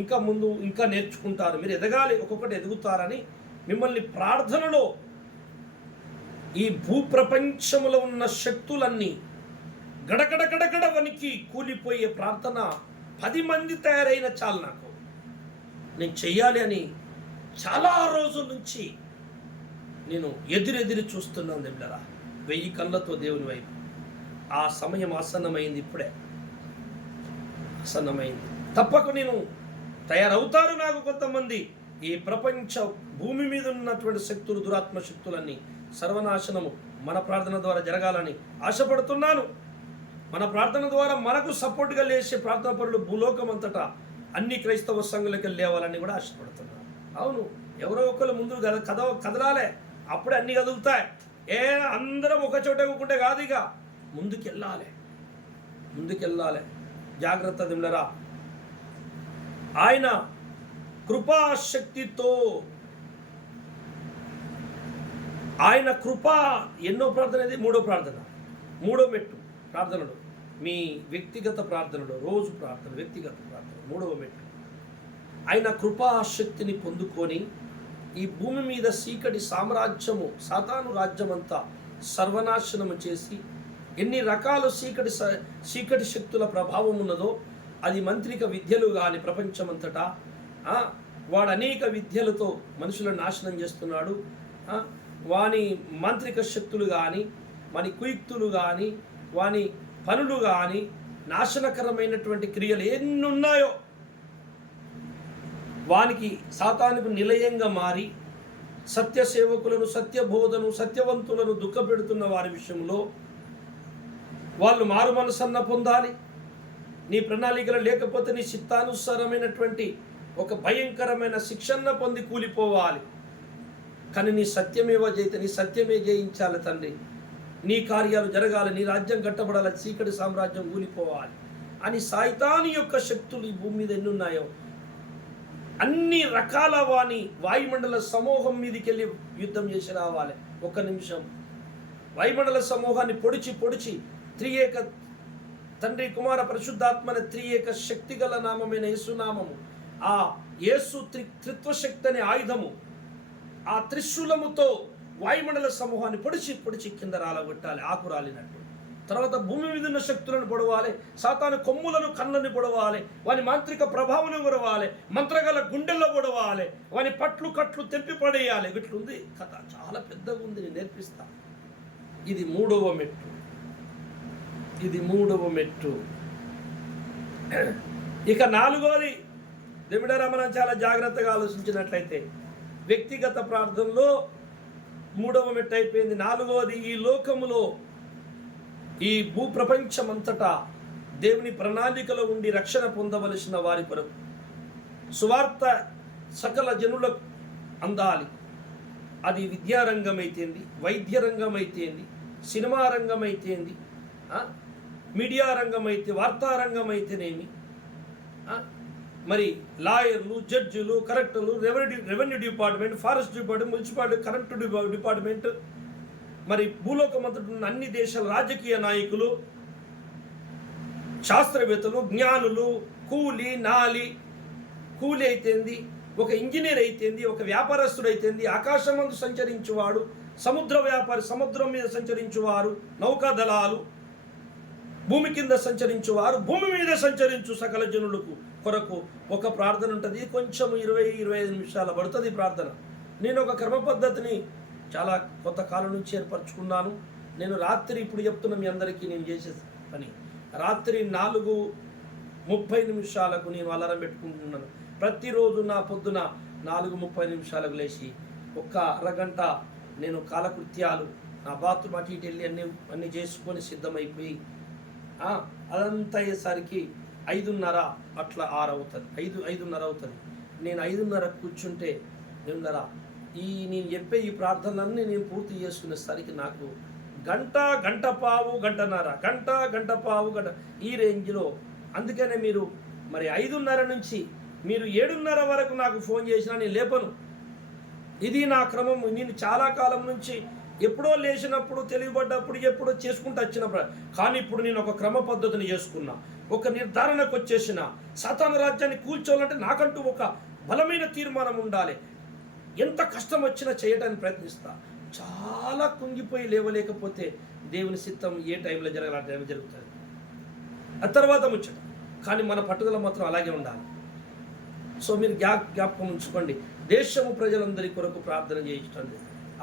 ఇంకా నేర్చుకుంటారు, మీరు ఎదగాలి, ఒక్కొక్కటి ఎదుగుతారని మిమ్మల్ని ప్రార్థనలో ఈ భూప్రపంచంలో ఉన్న శక్తులన్నీ గడగడ వనికి కూలిపోయే ప్రార్థన 10 మంది తయారైన చాలు, నాకు నేను చెయ్యాలి అని చాలా రోజుల నుంచి నేను ఎదురెదిరి చూస్తున్నాను. దేవుళ్ళారా 1000 కళ్ళతో దేవుని వైపు. ఆ సమయం ఆసన్నమైంది, ఇప్పుడే ఆసన్నమైంది. తప్పక నేను తయారవుతారు. నాకు కొంతమంది ఈ ప్రపంచ భూమి మీద ఉన్నటువంటి శక్తులు, దురాత్మ శక్తులన్నీ సర్వనాశనము మన ప్రార్థన ద్వారా జరగాలని ఆశపడుతున్నాను. మన ప్రార్థన ద్వారా మనకు సపోర్ట్గా లేచే ప్రార్థన పరులు భూలోకం అంతటా అన్ని క్రైస్తవ సంఘులకి లేవాలని కూడా ఆశపడుతున్నాను. అవును, ఎవరో ఒకరు ముందు కదలాలే, అప్పుడే అన్ని కదులుతాయి. అందరం ఒక చోట ఇవ్వకుంటే కాదు, ఇక ముందుకెళ్ళాలి. జాగ్రత్త దేవుళ్ళారా. ఆయన కృపాశక్తితో, ఆయన కృప. ఎన్నో ప్రార్థన ఇది? మూడో మెట్టు ప్రార్థనలు. మీ వ్యక్తిగత ప్రార్థనలో రోజు ప్రార్థన, వ్యక్తిగత ప్రార్థన మూడవ మెట్టు. ఆయన కృపాశక్తిని పొందుకొని ఈ భూమి మీద చీకటి సామ్రాజ్యము, సాతాను రాజ్యమంతా సర్వనాశనము చేసి ఎన్ని రకాల చీకటి శక్తుల ప్రభావం ఉన్నదో, అది మంత్రిక విద్యలు కానీ ప్రపంచమంతటా వాడు అనేక విద్యలతో మనుషులను నాశనం చేస్తున్నాడు. వాని మాంత్రిక శక్తులు కానీ, వాని కుయుక్తులు కానీ, వాని పనులు కానీ, నాశనకరమైనటువంటి క్రియలు ఎన్ని ఉన్నాయో వానికి సాతానుకు నిలయంగా మారి సత్య సేవకులను, సత్యబోధను, సత్యవంతులను దుఃఖపెడుతున్న వారి విషయంలో వాళ్ళు మారు మనసన్న పొందాలి. నీ ప్రణాళికలు లేకపోతే నీ చిత్తానుసారమైనటువంటి ఒక భయంకరమైన శిక్షణ పొంది కూలిపోవాలి. కానీ నీ సత్యమేవో జయితే, నీ సత్యమే జయించాలి తండ్రి. నీ కార్యాలు జరగాలి, నీ రాజ్యం కట్టబడాలి, చీకటి సామ్రాజ్యం కూలిపోవాలి అని సైతాను యొక్క శక్తులు ఈ భూమి మీద ఎన్నున్నాయో అన్ని రకాల వాయుమండల సమూహం మీదకి వెళ్ళి యుద్ధం చేసి రావాలి. ఒక్క నిమిషం వాయుమండల సమూహాన్ని పొడిచి త్రియేక తండ్రి కుమార పరిశుద్ధాత్మన త్రియేక శక్తి గల నామమైన యేసునామము, ఆ యేసు త్రిత్వశక్తి అనే ఆయుధము, ఆ త్రిశూలముతో వాయుమండల సమూహాన్ని పొడిచి కింద రాలగొట్టాలి, ఆకు రాలినట్టు. తర్వాత భూమి మీద ఉన్న శక్తులను పొడవాలి, సాతాను కొమ్ములను కళ్ళని పొడవాలి, వాని మాంత్రిక ప్రభావం పొడవాలి, మంత్రగల గుండెల్లో పొడవాలి, వాని పట్లు కట్లు తెంపి పడేయాలి. ఇట్లుంది కథ, చాలా పెద్దగా ఉంది, నేను నేర్పిస్తా. ఇది మూడవ మెట్టు. ఇక నాలుగోది, దేవుడారా, మనం చాలా జాగ్రత్తగా ఆలోచించినట్లయితే వ్యక్తిగత ప్రార్థనలో మూడవ మెట్టు అయిపోయింది. నాలుగవది, ఈ లోకములో ఈ భూప్రపంచమంతటా దేవుని ప్రణాళికలో ఉండి రక్షణ పొందవలసిన వారి కొరకు సువార్త సకల జనులకు అందాలి. అది విద్యారంగం అయితేంది, వైద్య రంగం అయితేంది, సినిమా రంగం అయితేంది, మీడియా రంగం అయితే, వార్తారంగం అయితేనేమి, మరి లాయర్లు, జడ్జిలు, కలెక్టర్లు, revenue department, forest department, municipality, current department, మరి భూలోకమంతట ఉన్న అన్ని దేశాల రాజకీయ నాయకులు, శాస్త్రవేత్తలు, జ్ఞానులు, కూలి అయితేంది, ఒక ఇంజనీర్ అయితేంది, ఒక వ్యాపారస్తుడు అయితేంది, ఆకాశమందు సంచరించువాడు, సముద్రం మీద సంచరించువారు, నౌకాదళాలు, భూమి కింద సంచరించువారు, భూమి మీద సంచరించు సకల జనులకు కొరకు ఒక ప్రార్థన ఉంటుంది. కొంచెం 20-25 నిమిషాలు పడుతుంది ప్రార్థన. నేను ఒక క్రమ పద్ధతిని చాలా కొంతకాలం నుంచి ఏర్పరచుకున్నాను. నేను రాత్రి, ఇప్పుడు చెప్తున్న మీ అందరికీ నేను చేసే పని, రాత్రి 4:30 నేను అలారం పెట్టుకుంటున్నాను. ప్రతిరోజు నా పొద్దున 4:30 లేచి ఒక్క అరగంట నేను కాలకృత్యాలు, నా బాత్రూమ్ అటు ఇటు వెళ్ళి అన్నీ చేసుకొని సిద్ధమైపోయి అదంతా అయ్యేసరికి 5:30 అట్లా 6 అవుతుంది, 5:30 అవుతుంది. నేను 5:30 కూర్చుంటే 5:30 నేను చెప్పే ఈ ప్రార్థనలన్నీ నేను పూర్తి చేసుకునేసరికి నాకు గంట పావు, గంట ఈ రేంజ్లో. అందుకనే మీరు మరి 5:30 నుంచి మీరు 7:30 వరకు నాకు ఫోన్ చేసినా నేను లేపను. ఇది నా క్రమం. నేను చాలా కాలం నుంచి ఎప్పుడో లేచినప్పుడు, తెలియబడ్డప్పుడు, ఎప్పుడో చేసుకుంటూ వచ్చినప్పుడు, కానీ ఇప్పుడు నేను ఒక క్రమ పద్ధతిని చేసుకున్నా, ఒక నిర్ధారణకు వచ్చేసిన. సాతాను రాజ్యాన్ని కూల్చోవాలంటే నాకంటూ ఒక బలమైన తీర్మానం ఉండాలి. ఎంత కష్టం వచ్చినా చేయడానికి ప్రయత్నిస్తా. చాలా కుంగిపోయి లేవలేకపోతే దేవుని చిత్తం ఏ టైంలో జరగాలి ఆ టైంలో జరుగుతుంది. ఆ తర్వాత ముచ్చట. కానీ మన పట్టుదల మాత్రం అలాగే ఉండాలి. సో మీరు జ్ఞాపకం ఉంచుకోండి, దేశము ప్రజలందరి కొరకు ప్రార్థన చేయించండి.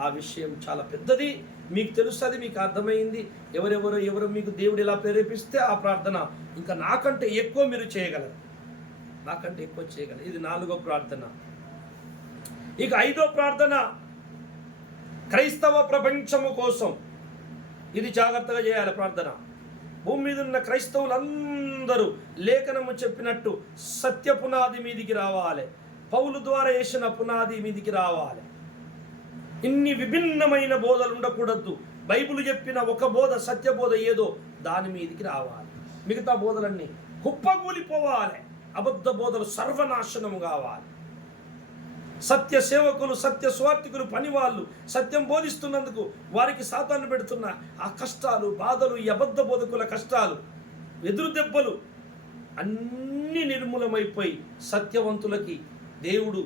ఆ విషయం చాలా పెద్దది, మీకు తెలుస్తుంది, మీకు అర్థమైంది. ఎవరు మీకు దేవుడు ఎలా ప్రేరేపిస్తే ఆ ప్రార్థన ఇంకా నాకంటే ఎక్కువ మీరు చేయగలరు, ఇది 4వ ప్రార్థన. ఇక 5వ ప్రార్థన క్రైస్తవ ప్రపంచము కోసం. ఇది జాగ్రత్తగా చేయాలి ప్రార్థన. భూమి మీద ఉన్న క్రైస్తవులందరూ లేఖనము చెప్పినట్టు సత్య పునాది మీదికి రావాలి, పౌలు ద్వారా వేసిన పునాది మీదికి రావాలి. ఇన్ని విభిన్నమైన బోధలు ఉండకూడదు. బైబిల్ చెప్పిన ఒక బోధ, సత్యబోధ ఏదో దాని మీదికి రావాలి. మిగతా బోధలన్నీ కుప్పకూలిపోవాలి. అబద్ధ బోధలు సర్వనాశనం కావాలి. సత్య సేవకులు, సత్య స్వార్థికులు, పనివాళ్ళు సత్యం బోధిస్తున్నందుకు వారికి సాతాను పెడుతున్న ఆ కష్టాలు, బాధలు, ఈ అబద్ధ బోధకుల కష్టాలు, ఎదురు దెబ్బలు అన్నీ నిర్మూలమైపోయి సత్యవంతులకి దేవుడు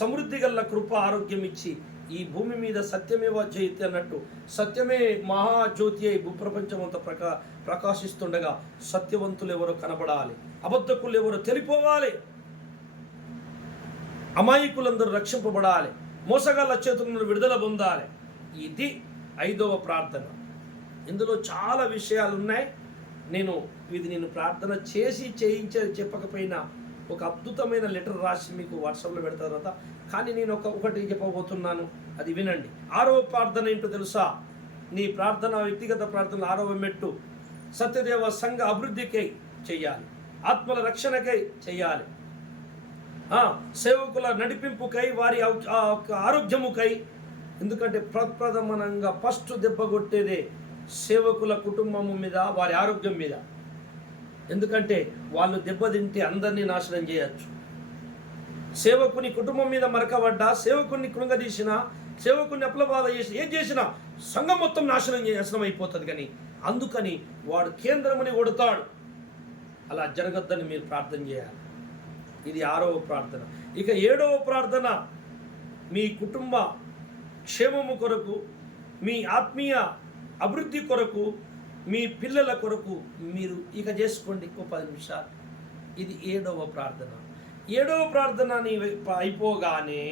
సమృద్ధి గల కృప, ఆరోగ్యం ఇచ్చి ఈ భూమి మీద సత్యమేవ జయతి అన్నట్టు సత్యమే మహాజ్యోతి అయి భూప్రపంచమంతా ప్రకాశిస్తుండగా సత్యవంతులు ఎవరో కనబడాలి, అబద్ధకులు ఎవరో తెలిపోవాలి, అమాయకులందరూ రక్షింపబడాలి, మోసగాళ్ళ చేతుల నుండి విడుదల పొందాలి. ఇది 5వ ప్రార్థన. ఇందులో చాలా విషయాలు ఉన్నాయి. నేను ప్రార్థన చేసి చెప్పకపోయినా ఒక అద్భుతమైన లెటర్ రాసి మీకు వాట్సాప్లో పెడతా తర్వాత. కానీ నేను ఒకటి చెప్పబోతున్నాను, అది వినండి. 6వ ప్రార్థన ఏంటో తెలుసా? నీ ప్రార్థన, వ్యక్తిగత ప్రార్థన 6వ మెట్టు సత్యదేవ సంఘ అభివృద్ధికి చెయ్యాలి. ఆత్మల రక్షణకై చేయాలి. సేవకుల నడిపింపుకై, వారి ఆరోగ్యముకై. ఎందుకంటే ప్రప్రథమంగా ఫస్ట్ దెబ్బ కొట్టేదే సేవకుల కుటుంబము మీద, వారి ఆరోగ్యం మీద. ఎందుకంటే వాళ్ళు దెబ్బతింటే అందరినీ నాశనం చేయొచ్చు. సేవకుని కుటుంబం మీద మరకబడ్డా, సేవకుని కృంగదీసిన, సేవకుని అప్లబాధ చేసి ఏం చేసినా సంఘం మొత్తం నాశనం అయిపోతుంది. కానీ అందుకని వాడు కేంద్రముని కొడతాడు. అలా జరగద్దని మీరు ప్రార్థన చేయాలి. ఇది 6వ ప్రార్థన. ఇక 7వ ప్రార్థన, మీ కుటుంబ క్షేమము కొరకు, మీ ఆత్మీయ అభివృద్ధి కొరకు, మీ పిల్లల కొరకు మీరు ఇక చేసుకోండి 10 నిమిషాలు. ఇది 7వ ప్రార్థన. 7వ ప్రార్థన అయిపోగానే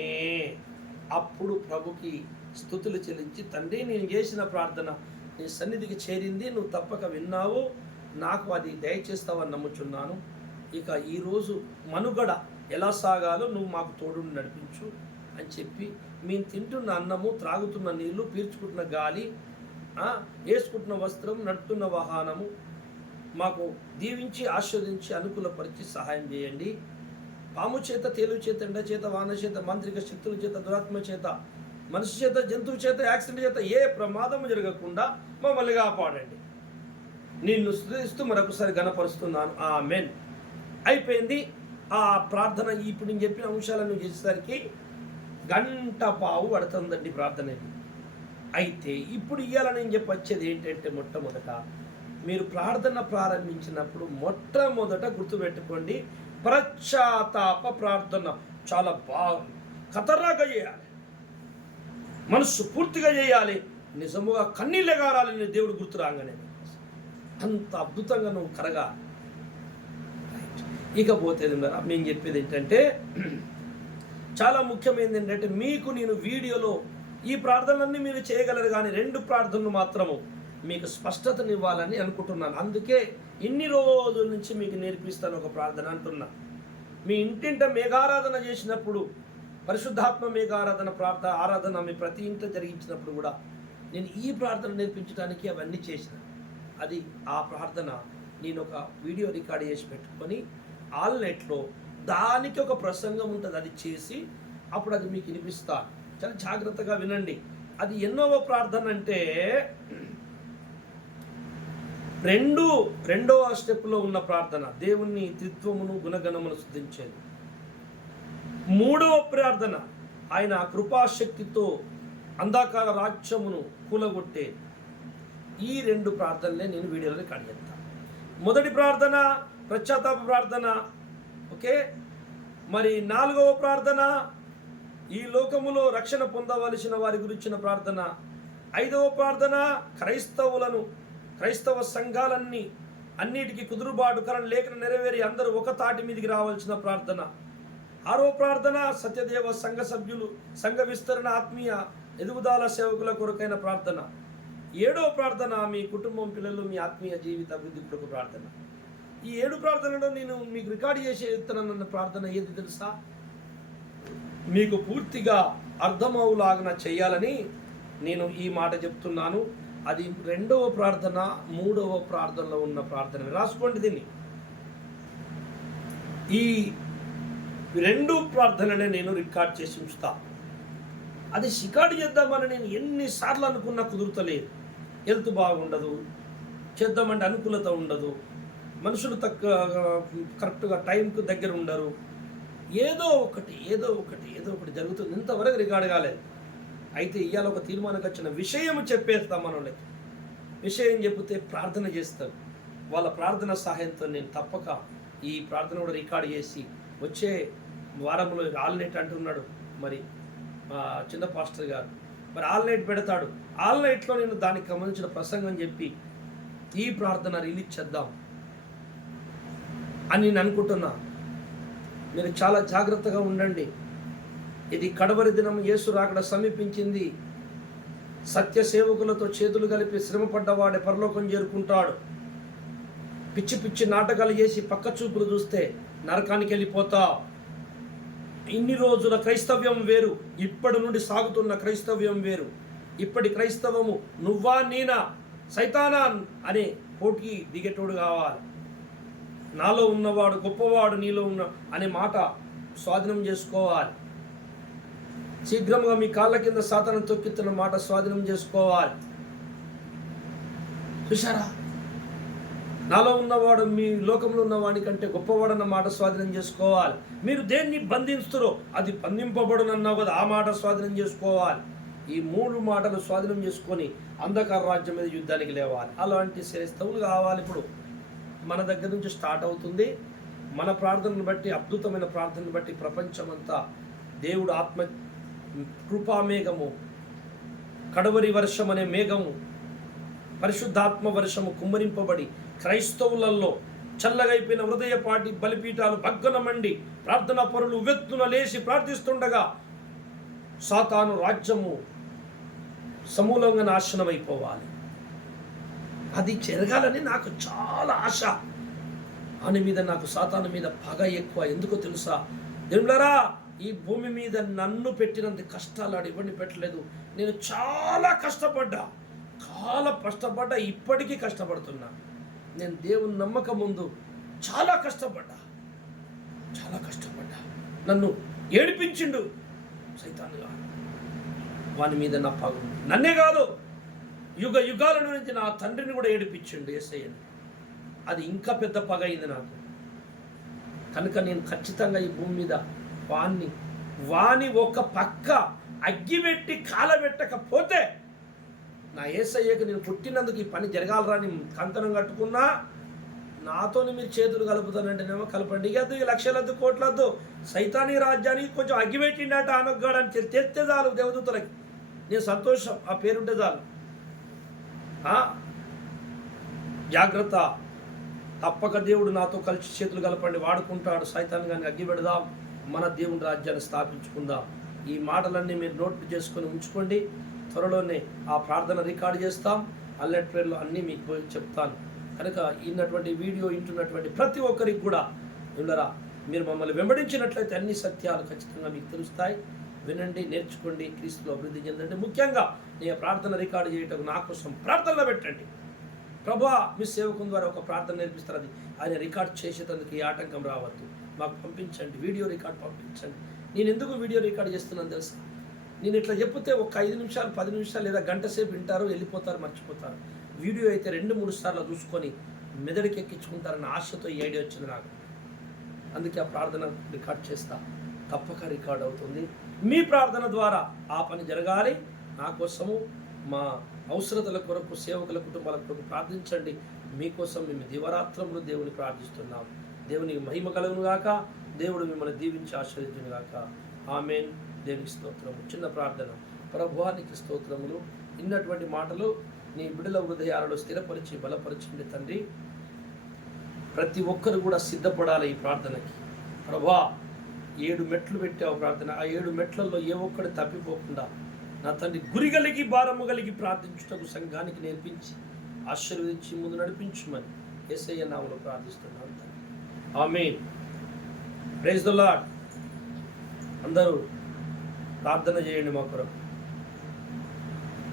అప్పుడు ప్రభుకి స్తుతులు చెల్లించి, తండ్రి నేను చేసిన ప్రార్థన నీ సన్నిధికి చేరింది, నువ్వు తప్పక విన్నావు, నాకు అది దయచేస్తావని నమ్ముచున్నాను. ఇక ఈరోజు మనుగడ ఎలా సాగాలో నువ్వు మాకు తోడు నడిపించు అని చెప్పి, మేము తింటున్న అన్నము, త్రాగుతున్న నీళ్లు, పీల్చుకుంటున్న గాలి, వేసుకుంటున్న వస్త్రం, నడుపుతున్న వాహనము మాకు దీవించి ఆస్వాదించి అనుకూలపరిచి సహాయం చేయండి. పాము చేత, తేలు చేత, ఎండ చేత, వాన చేత, మాంత్రిక శక్తుల చేత, దురాత్మ చేత, మనిషి చేత, జంతువు చేత, యాక్సిడెంట్ చేత ఏ ప్రమాదము జరగకుండా మమ్మల్ని కాపాడండి. నిన్ను స్తుతిస్తూ మరొకసారి ఘనపరుస్తున్నాను. ఆమేన్. అయిపోయింది ఆ ప్రార్థన. ఇప్పుడు నేను చెప్పిన అంశాలను చేసేసరికి 1.5 గంట పడుతుందండి ప్రార్థన. అయితే ఇప్పుడు ఇవాళ నేను చెప్పొచ్చేది ఏంటంటే, మొట్టమొదట మీరు ప్రార్థన ప్రారంభించినప్పుడు మొట్టమొదట గుర్తుపెట్టుకోండి, పశ్చాత్తాప ప్రార్థన చాలా బాగా ఖతర్నాగా చేయాలి. మనస్సు పూర్తిగా చేయాలి. నిజముగా కన్నీళ్ళే గారాలని దేవుడు గుర్తు రాగానే అంత అద్భుతంగా నువ్వు కరగా. ఇకపోతే మేము చెప్పేది ఏంటంటే, చాలా ముఖ్యమైనది ఏంటంటే, మీకు నేను వీడియోలో ఈ ప్రార్థనలన్నీ మీరు చేయగలరు, కానీ 2 ప్రార్థనలు మాత్రము మీకు స్పష్టతనివ్వాలని అనుకుంటున్నాను. అందుకే ఇన్ని రోజుల నుంచి మీకు నేర్పిస్తాను ఒక ప్రార్థన అంటున్నా. మీ ఇంటింట మేఘారాధన చేసినప్పుడు, పరిశుద్ధాత్మ మేఘారాధన ఆరాధన మీ ప్రతి ఇంట జరిగించినప్పుడు కూడా నేను ఈ ప్రార్థన నేర్పించడానికి అవన్నీ చేసిన. అది ఆ ప్రార్థన నేను ఒక వీడియో రికార్డ్ చేసి పెట్టుకొని ఆల్నెట్లో దానికి ఒక ప్రసంగం ఉంటుంది, అది చేసి అప్పుడు అది మీకు వినిపిస్తాను. చాలా జాగ్రత్తగా వినండి. అది ఎన్నోవ ప్రార్థన అంటే, రెండవ స్టెప్లో ఉన్న ప్రార్థన, దేవుని త్రిత్వమును గుణగణమును స్తుతించేది. 3వ ప్రార్థన, ఆయన కృపాశక్తితో అంధకార రాజ్యమును కూలగొట్టే. ఈ 2 ప్రార్థనలే నేను వీడియోలో రికార్డ్ చేస్తాను. మొదటి ప్రార్థన పశ్చాత్తాప ప్రార్థన, ఓకే. మరి 4వ ప్రార్థన ఈ లోకములో రక్షణ పొందవలసిన వారి గురించిన ప్రార్థన. 5వ ప్రార్థన క్రైస్తవ సంఘాలన్నీ అన్నిటికీ కుదురుబాటుకరణ లేఖన నెరవేరి అందరూ ఒక తాటి మీదికి రావాల్సిన ప్రార్థన. 6వ ప్రార్థన సత్యదేవ సంఘ సభ్యులు, సంఘ విస్తరణ, ఆత్మీయ ఎదుగుదల సేవకుల కొరకైన ప్రార్థన. 7వ ప్రార్థన మీ కుటుంబం, పిల్లలు, మీ ఆత్మీయ జీవిత అభివృద్ధి కొరకు ప్రార్థన. ఈ 7 ప్రార్థనలో నేను మీకు రికార్డ్ చేసే ఇస్తున్నానన్న ప్రార్థన ఏది తెలుసా? మీకు పూర్తిగా అర్థమవులాగా చేయాలని నేను ఈ మాట చెప్తున్నాను. అది 2వ ప్రార్థన, 3వ ప్రార్థనలో ఉన్న ప్రార్థన. రాసుకోండి దీన్ని. ఈ 2 ప్రార్థనలే నేను రికార్డ్ చేసి ఉంచుతా. అది రికార్డ్ చేద్దామని నేను ఎన్నిసార్లు అనుకున్నా కుదురుతలేదు. హెల్త్ బాగుండదు, చేద్దామంటే అనుకూలత ఉండదు, మనుషులు కరెక్ట్గా టైంకు దగ్గర ఉండరు, ఏదో ఒకటి జరుగుతుంది. ఇంతవరకు రికార్డ్ కాలేదు. అయితే ఇవాళ ఒక తీర్మానానికి వచ్చిన విషయం చెప్పేస్తాం. మనోళ్ళకి విషయం చెప్తే ప్రార్థన చేస్తారు. వాళ్ళ ప్రార్థన సహాయంతో నేను తప్పక ఈ ప్రార్థన కూడా రికార్డ్ చేసి వచ్చే వారంలో ఆల్నైట్ అంటున్నాడు మరి చిన్న పాస్టర్ గారు, మరి ఆల్నైట్ పెడతాడు. ఆల్నైట్లో నేను దానికి సంబంధించిన ప్రసంగం చెప్పి ఈ ప్రార్థన రిలీజ్ చేద్దాం అని నేను అనుకుంటున్నా. మీరు చాలా జాగ్రత్తగా ఉండండి. ఇది కడవరి దినం, యేసు రాకడ సమీపించింది. సత్య సేవకులతో చేతులు కలిపి శ్రమపడ్డవాడే పరలోకం చేరుకుంటాడు. పిచ్చి పిచ్చి నాటకాలు చేసి పక్క చూపులు చూస్తే నరకానికి వెళ్ళిపోతావు. ఇన్ని రోజుల క్రైస్తవ్యం వేరు, ఇప్పటి నుండి సాగుతున్న క్రైస్తవ్యం వేరు. ఇప్పటి క్రైస్తవము నువ్వా నేనా, సైతానా అనే పోటీ దిగేటోడు కావాలి. నాలో ఉన్నవాడు గొప్పవాడు నీలో ఉన్న అనే మాట స్వాధీనం చేసుకోవాలి. శీఘ్రంగా మీ కాళ్ళ కింద సాతాను తొక్కితున్న మాట స్వాధీనం చేసుకోవాలి. చూశారా, నాలో ఉన్నవాడు మీ లోకంలో ఉన్నవాడి కంటే గొప్పవాడన్న మాట స్వాధీనం చేసుకోవాలి. మీరు దేన్ని బంధిస్తురో అది బంధింపబడునన్నావు కదా, ఆ మాట స్వాధీనం చేసుకోవాలి. ఈ 3 మాటలు స్వాధీనం చేసుకొని అంధకార రాజ్యం మీద యుద్ధానికి లేవాలి. అలాంటి శ్రేష్టవులు కావాలి. ఇప్పుడు మన దగ్గర నుంచి స్టార్ట్ అవుతుంది. మన ప్రార్థనను బట్టి, అద్భుతమైన ప్రార్థనను బట్టి ప్రపంచమంతా దేవుడు ఆత్మ కృపామేఘము, కడవరి వర్షం అనే మేఘము, పరిశుద్ధాత్మ వర్షము కుమ్మరింపబడి క్రైస్తవులలో చల్లగైపోయిన హృదయపాటి బలిపీఠాలు భగ్గనమండి ప్రార్థనా పరులు ఉవ్వెత్తున లేచి ప్రార్థిస్తుండగా సాతాను రాజ్యము సమూలంగా నాశనమైపోవాలి. అది జరగాలని నాకు చాలా ఆశ. ఆయన మీద నాకు సాతాను మీద పగ ఎక్కువ. ఎందుకో తెలుసా దేవులారా, ఈ భూమి మీద నన్ను పెట్టినంత కష్టాలు ఆడు ఇవ్వండి పెట్టలేదు. నేను చాలా కష్టపడ్డా, ఇప్పటికీ కష్టపడుతున్నా. నేను దేవుని నమ్మకం ముందు చాలా కష్టపడ్డా. నన్ను ఏడిపించిండు సైతానుగా. వాని మీద నా పగ, నన్నే కాదు యుగ యుగాల నుంచి నా తండ్రిని కూడా ఏడిపించిండు యేసయ్యని. అది ఇంకా పెద్ద పగ అయింది నాకు. కనుక నేను ఖచ్చితంగా ఈ భూమి మీద వాని ఒక పక్క అగ్గిపెట్టి కాలబెట్టకపోతే నా యేసయ్యకు నేను పుట్టినందుకు ఈ పని జరగాలరా అని కంకణం కట్టుకున్నా, నాతోని మీరు చేతులు కలుపుతానంటేనేమో కలపండి. ఇక లక్షలద్దు కోట్లద్దు, సైతానీ రాజ్యానికి కొంచెం అగ్గిపెట్టిండట అనొగ్గాడని తెలిస్తే చాలు దేవదూతలకి. నేను సంతోషం, ఆ పేరుంటే చాలు. జాగ్రత్త, తప్పక దేవుడు నాతో కలిసి చేతులు కలపండి, వాడుకుంటాడు. సైతాన్ని కానీ అగ్గి పెడదాం, మన దేవుని రాజ్యాన్ని స్థాపించుకుందాం. ఈ మాటలన్నీ మీరు నోట్ చేసుకొని ఉంచుకోండి. త్వరలోనే ఆ ప్రార్థన రికార్డు చేస్తాం. అల్లెట్ ప్రేయర్లో అన్నీ మీకు చెప్తాను. కనుక ఇన్నటువంటి వీడియో వింటున్నటువంటి ప్రతి ఒక్కరికి కూడా విన్నరా, మీరు మమ్మల్ని వెంబడించినట్లయితే అన్ని సత్యాలు ఖచ్చితంగా మీకు తెలుస్తాయి. వినండి, నేర్చుకోండి, క్రీస్తులో అభివృద్ధి చెందండి. ముఖ్యంగా నేను ప్రార్థన రికార్డు చేయటం నా కోసం ప్రార్థనలో పెట్టండి. ప్రభువా, మీ సేవకుని ద్వారా ఒక ప్రార్థన నేర్పిస్తారు, అది ఆయన రికార్డ్ చేసేటందుకు ఏ ఆటంకం రావద్దు, మాకు పంపించండి. వీడియో రికార్డ్ పంపించండి. నేను ఎందుకు వీడియో రికార్డ్ చేస్తున్నాను తెలుసా? నేను ఇట్లా చెప్తే ఒక 5 నిమిషాలు 10 నిమిషాలు లేదా గంట సేపు వింటారు, వెళ్ళిపోతారు, మర్చిపోతారు. వీడియో అయితే 2-3 సార్లు చూసుకొని మెదడుకి ఎక్కించుకుంటారన్న ఆశతో ఈ ఐడియా వచ్చింది నాకు. అందుకే ఆ ప్రార్థన రికార్డ్ చేస్తా. తప్పక రికార్డ్ అవుతుంది. మీ ప్రార్థన ద్వారా ఆ పని జరగాలి. నా కోసము, మా అవసరతల కొరకు, సేవకుల కుటుంబాల కొరకు ప్రార్థించండి. మీకోసం మేము దివరాత్రములు దేవుని ప్రార్థిస్తున్నాం. దేవునికి మహిమ కలుగును గాక. దేవుడు మిమ్మల్ని దీవించి ఆశీర్వదించును గాక. ఆమేన్. దేవునికి స్తోత్రము. చిన్న ప్రార్థన. ప్రభువానికి స్తోత్రములు. ఇన్నటువంటి మాటలు నీ బిడ్డల హృదయాలలో స్థిరపరిచి బలపరచండి తండ్రి. ప్రతి ఒక్కరు కూడా సిద్ధపడాలి ఈ ప్రార్థనకి. ప్రభువా, 7 మెట్లు పెట్టావు ప్రార్థన. ఆ 7 మెట్లలో ఏ ఒక్కడు తప్పిపోకుండా నా తండ్రి గురి కలిగి భారము కలిగి ప్రార్థించుటకు సంఘానికి నేర్పించి ఆశీర్వదించి ముందు నడిపించుమని యేసయ్య నామములో ప్రార్థిస్తున్నాను తండ్రి. ఆమేన్. Praise the lord. అందరూ ప్రార్థన చేయండి మా కొరకు.